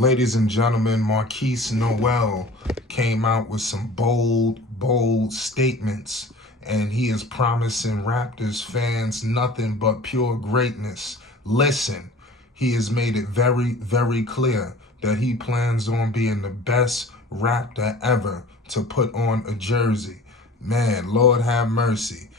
Ladies and gentlemen, Markquis Nowell came out with some bold statements, and he is promising Raptors fans nothing but pure greatness. Listen, he has made it very clear that he plans on being the best Raptor ever to put on a jersey. Man, Lord have mercy.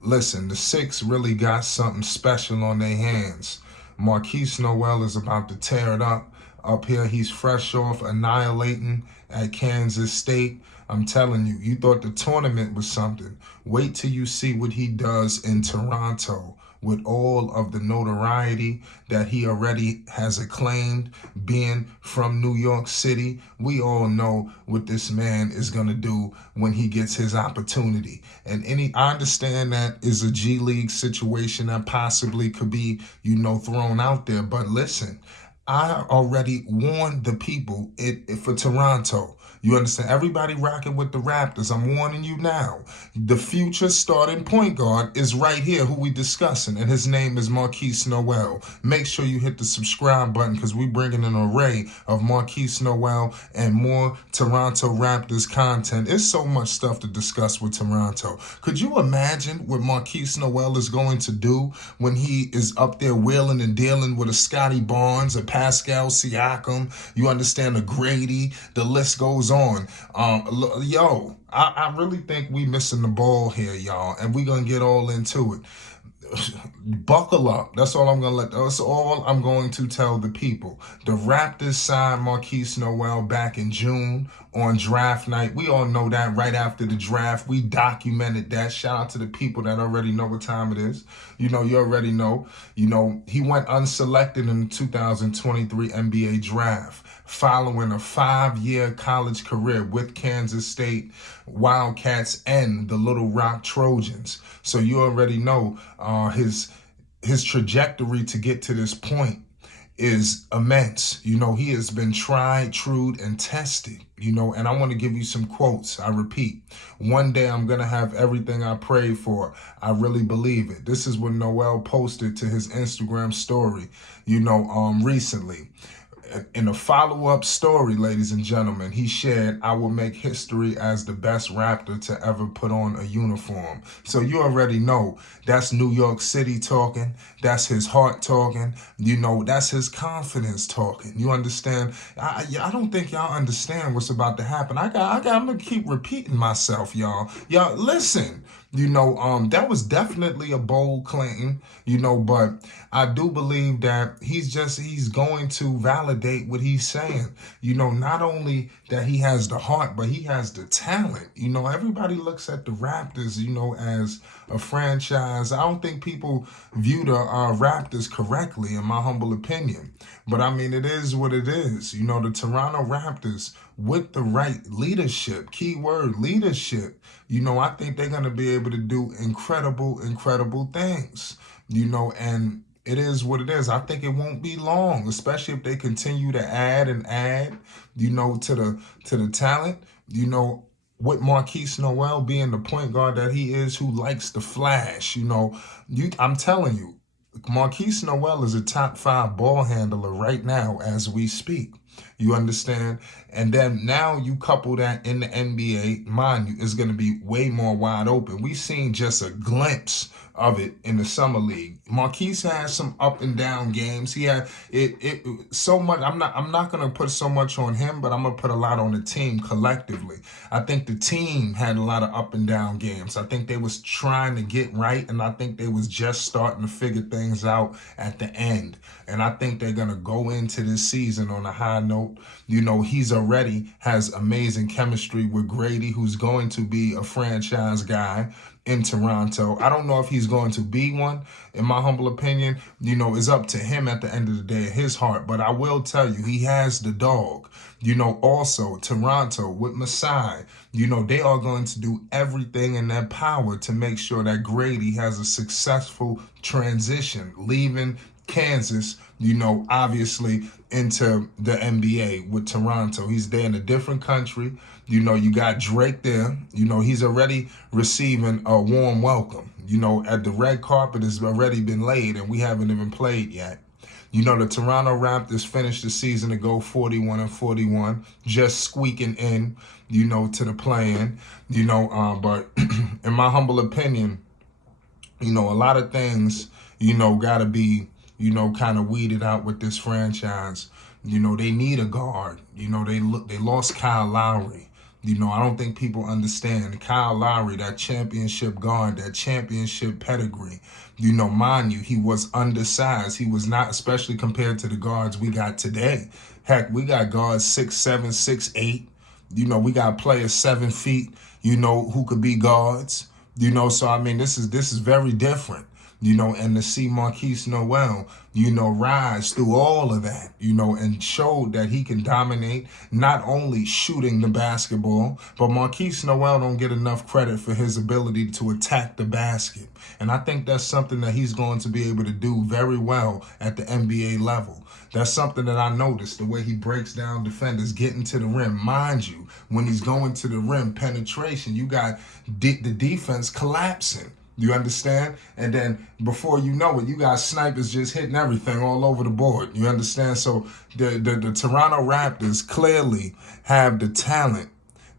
Listen, the Six really got something special on their hands. Markquis Nowell is about to tear it up. Up here, he's fresh off annihilating at Kansas State. I'm telling you, you thought the tournament was something. Wait till you see what he does in Toronto with all of the notoriety that he already has acclaimed, being from New York City. We all know what this man is going to do when he gets his opportunity. And I understand that is a G League situation that possibly could be, thrown out there. But listen, I already warned the people for Toronto. You understand? Everybody rocking with the Raptors. I'm warning you now. The future starting point guard is right here, who we discussing, and his name is Markquis Nowell. Make sure you hit the subscribe button because we bringing an array of Markquis Nowell and more Toronto Raptors content. There's so much stuff to discuss with Toronto. Could you imagine what Markquis Nowell is going to do when he is up there wheeling and dealing with a Scotty Barnes, a Pascal Siakam, you understand, a Grady, the list goes on. I really think we missing the ball here, y'all, and we gonna get all into it. Buckle up. That's all I'm going to tell the people. The Raptors signed Markquis Nowell back in June on draft night. We all know that right after the draft. We documented that. Shout out to the people that already know what time it is. You already know. He went unselected in the 2023 NBA draft following a 5-year college career with Kansas State Wildcats and the Little Rock Trojans. So you already know his trajectory to get to this point is immense. He has been tried, true, and tested, and I want to give you some quotes. I repeat, one day I'm going to have everything I prayed for. I really believe it. This is what Nowell posted to his Instagram story, recently. In a follow-up story, ladies and gentlemen, he shared, "I will make history as the best Raptor to ever put on a uniform." So you already know that's New York City talking. That's his heart talking. That's his confidence talking. You understand? I don't think y'all understand what's about to happen. I'm going to keep repeating myself, y'all. Y'all, listen. That was definitely a bold claim, but I do believe that he's going to validate what he's saying. Not only that he has the heart, but he has the talent. Everybody looks at the Raptors, as a franchise. I don't think people view the Raptors correctly, in my humble opinion. But I mean, it is what it is. The Toronto Raptors, with the right leadership, keyword leadership, I think they're going to be able to do incredible things, and it is what it is. I think it won't be long, especially if they continue to add, to the talent, with Markquis Nowell being the point guard that he is, who likes the flash, I'm telling you, Markquis Nowell is a top 5 ball handler right now as we speak. You understand? And then now you couple that in the NBA, mind you, it's going to be way more wide open. We've seen just a glimpse of it in the summer league. Markquis has some up and down games. He had it so much. I'm not going to put so much on him, but I'm going to put a lot on the team collectively. I think the team had a lot of up and down games. I think they was trying to get right, and I think they was just starting to figure things out at the end. And I think they're going to go into this season on a high note. He's already has amazing chemistry with Grady, who's going to be a franchise guy in Toronto. I don't know if he's going to be one, in my humble opinion. It's up to him at the end of the day, his heart. But I will tell you, he has the dog. Also Toronto with Masai, they are going to do everything in their power to make sure that Grady has a successful transition, leaving Kansas, obviously into the NBA with Toronto. He's there in a different country. You got Drake there. He's already receiving a warm welcome. At the red carpet has already been laid and we haven't even played yet. You know, the Toronto Raptors finished the season to go 41-41, just squeaking in, you know, to the play-in. You know, but in my humble opinion, you know, a lot of things, you know, got to be, you know, kind of weeded out with this franchise. You know, they need a guard. You know, they lost Kyle Lowry. You know, I don't think people understand Kyle Lowry, that championship guard, that championship pedigree. You know, mind you, he was undersized. He was not, especially compared to the guards we got today. Heck, we got guards 6'7", 6'8". You know, we got players 7 feet, you know, who could be guards. You know, so I mean, this is very different. You know, and to see Markquis Nowell, you know, rise through all of that, you know, and showed that he can dominate, not only shooting the basketball, but Markquis Nowell don't get enough credit for his ability to attack the basket. And I think that's something that he's going to be able to do very well at the NBA level. That's something that I noticed, the way he breaks down defenders, getting to the rim. Mind you, when he's going to the rim, penetration, you got the defense collapsing. You understand? And then before you know it, you got snipers just hitting everything all over the board. You understand? So the Toronto Raptors clearly have the talent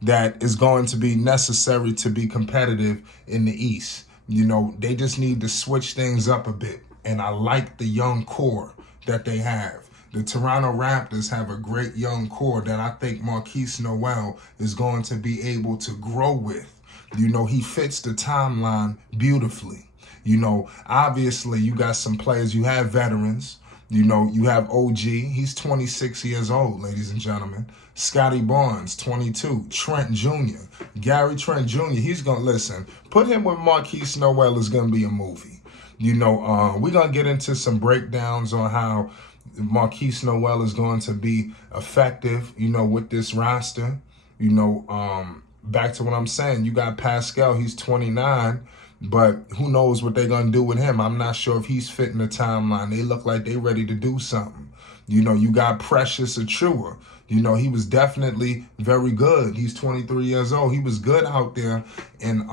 that is going to be necessary to be competitive in the East. You know, they just need to switch things up a bit. And I like the young core that they have. The Toronto Raptors have a great young core that I think Markquis Nowell is going to be able to grow with. You know, he fits the timeline beautifully. You know, obviously you got some players, you have veterans, you know, you have OG, he's 26 years old, ladies and gentlemen. Scotty Barnes, 22, Trent Jr., Gary Trent Jr., he's going to, listen, put him with Markquis Nowell is going to be a movie. You know, we're going to get into some breakdowns on how Markquis Nowell is going to be effective, you know, with this roster. You know, back to what I'm saying, you got Pascal, he's 29, but who knows what they're going to do with him. I'm not sure if he's fitting the timeline. They look like they ready to do something. You know, you got Precious Achiuwa. You know, he was definitely very good. He's 23 years old. He was good out there in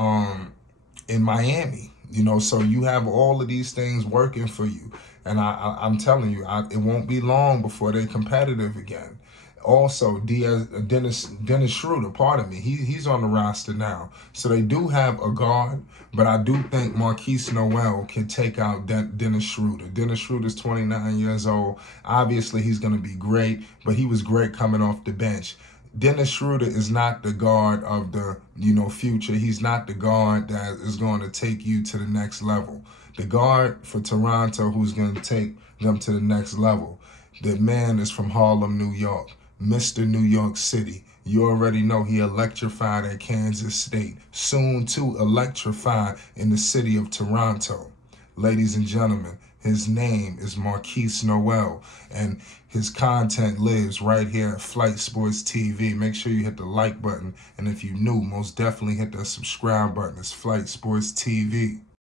Miami. You know, so you have all of these things working for you. And I'm telling you, it won't be long before they're competitive again. Also, Dennis Schroeder, pardon me, he's on the roster now. So they do have a guard, but I do think Markquis Nowell can take out Dennis Schroeder. Dennis Schroeder's 29 years old. Obviously, he's going to be great, but he was great coming off the bench. Dennis Schroeder is not the guard of the, you know, future. He's not the guard that is going to take you to the next level. The guard for Toronto who's going to take them to the next level, the man is from Harlem, New York. Mr. New York City. You already know he electrified at Kansas State. Soon to electrify in the city of Toronto. Ladies and gentlemen, his name is Markquis Nowell, and his content lives right here at Flight Sports TV. Make sure you hit the like button, and if you're new, most definitely hit that subscribe button. It's Flight Sports TV.